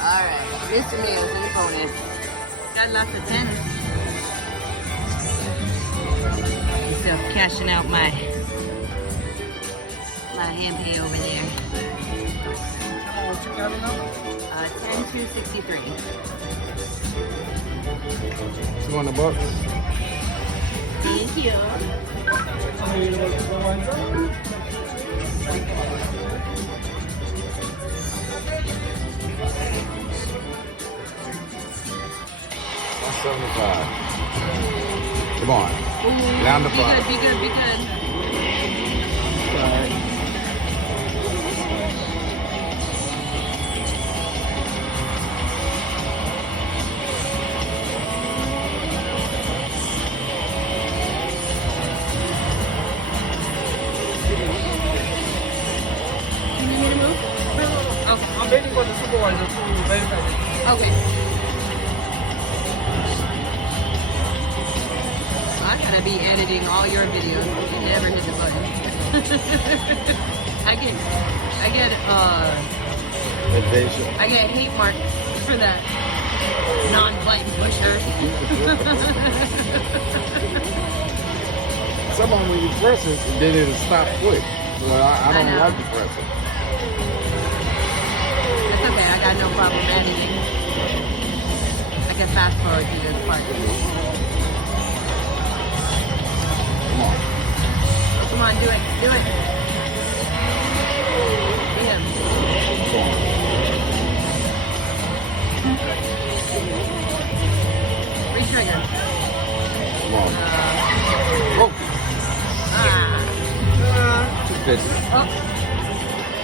Alright, Mr. Mayo's in the bonus. Got lots of tennis. Still cashing out my hand pay over there. 10,263. $200. Thank you. $175. Come on. Down the front. Be good, be good. Sorry. Okay. I'm waiting for the supervisor to verify it. Okay. I gotta be editing all your videos. You never hit the button. I get hate marks for that non-button pusher. Some of them when you press it, then it'll stop quick. Well, I don't like to press it. It's okay, I got no problem editing. I can fast forward to this part. Come on. Come on, do it, do it.